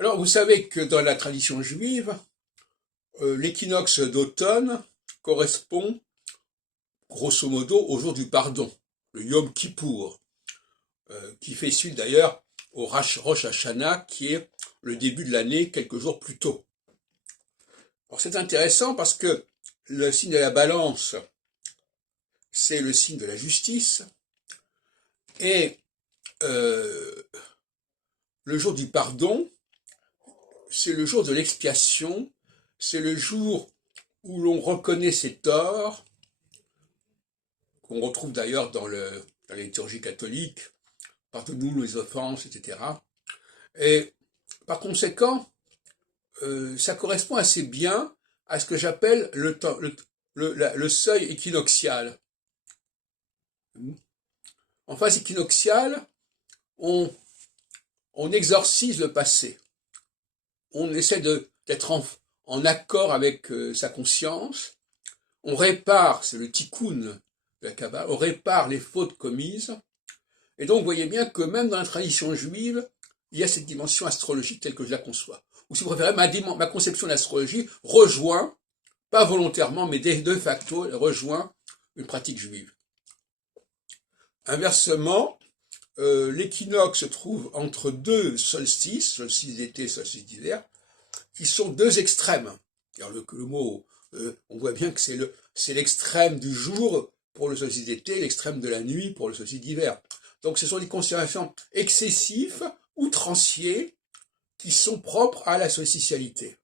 Alors, vous savez que dans la tradition juive, l'équinoxe d'automne correspond, grosso modo, au jour du pardon, le Yom Kippour, qui fait suite d'ailleurs au Rosh Hashanah, qui est le début de l'année quelques jours plus tôt. Alors, c'est intéressant parce que le signe de la balance, c'est le signe de la justice, et le jour du pardon, c'est le jour de l'expiation, c'est le jour où l'on reconnaît ses torts, qu'on retrouve d'ailleurs dans la liturgie catholique, pardonne-nous les offenses, etc. Et par conséquent, ça correspond assez bien à ce que j'appelle le seuil équinoxial. En phase équinoxiale, on exorcise le passé. On essaie d'être en accord avec sa conscience. On répare, c'est le tikkun de la Kabbale, on répare les fautes commises. Et donc, vous voyez bien que même dans la tradition juive, il y a cette dimension astrologique telle que je la conçois. Ou si vous préférez, ma conception de l'astrologie rejoint, pas volontairement, mais de facto, elle rejoint une pratique juive. Inversement, l'équinoxe se trouve entre deux solstices, solstice d'été, solstice d'hiver, qui sont deux extrêmes. Alors le mot, on voit bien que c'est l'extrême du jour pour le solstice d'été, l'extrême de la nuit pour le solstice d'hiver. Donc ce sont des considérations excessives, outranciers, qui sont propres à la solsticialité.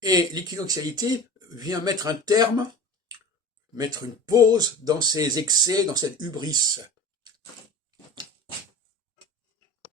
Et l'équinoxialité vient mettre un terme, mettre une pause dans ces excès, dans cette hubris.